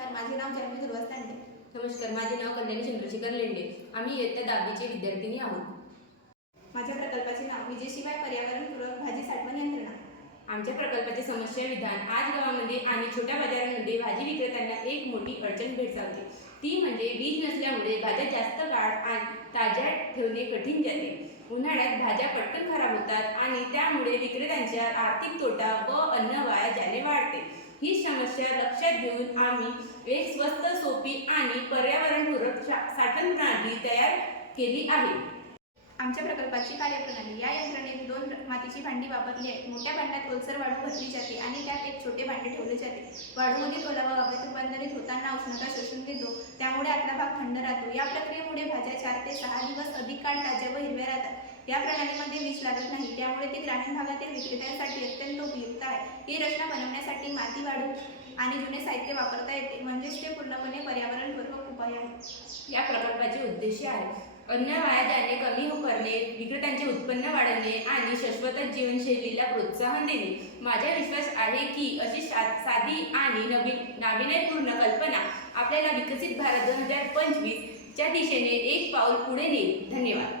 नमस्कार, माझे नाव जान्हवी ध्रुवस तांडे. नमस्कार, माझे नाव कल्याणी चंद्रशेखर लेंडे. आम्ही इयत्ता 10वीचे विद्यार्थिनी आहोत. माझ्या प्रकल्पाचे नाव विजेशिवाय पर्यावरणपूरक भाजी साठवण यंत्रणा. आमच्या प्रकल्पाचे समस्या विधान. आज गावामध्ये आणि छोट्या बाजारांमध्ये भाजी विक्रेत्यांना एक मोठी अडचण भेडसावते. ती म्हणजे वीज नसल्यामुळे भाज्या जास्त काळ आणि ताज्या ठेवणे कठीण जाते. उन्हाळ्यात भाज्या पटकन खराब होतात आणि त्यामुळे विक्रेत्यांच्या आर्थिक तोटा व अन्न वाया जाणे वाढते. ही समस्या लक्षात घेऊन आम्ही एक स्वस्त, सोपी आणि पर्यावरणपूरक साठवण प्रणाली तयार केली आहे. आमच्या प्रकल्पाची कार्यप्रणाली. या यंत्रणेत 2 मातीची भांडी वापरली आहेत. मोठ्या भांड्यात ओलसर वाळू भरली जाते आणि त्यात एक छोटे भांडे ठेवले जाते. वाळूमधील ओलावा वाफेत रूपांतरित होताना उष्णता शोषून घेतो, त्यामुळे आतला भाग थंड राहतो. या प्रक्रियेमुळे भाज्या 4 ते 6 दिवस अधिक काळ ताज्या व हिरव्या राहतात. या प्रणालीमध्ये वीज लागत नाही, त्यामुळे ते ग्रामीण भागातील विक्रेत्यांसाठी अत्यंत उपयुक्त आहे. ही रचना बनवण्यासाठी माती, वाळू आणि जुने साहित्य वापरता येते, म्हणजेच ते पूर्णपणे पर्यावरणपूरक उपाय आहे. या प्रकल्पाचे उद्देश आहे अन्न वाया जाणे कमी करणे, विक्रेत्यांचे उत्पन्न वाढवणे आणि शाश्वत जीवनशैलीला प्रोत्साहन देणे. माझा विश्वास आहे की अशी साधी आणि नाविन्यपूर्ण कल्पना आपल्याला विकसित भारत 2025 च्या दिशेने एक पाऊल पुढे नेईल. धन्यवाद.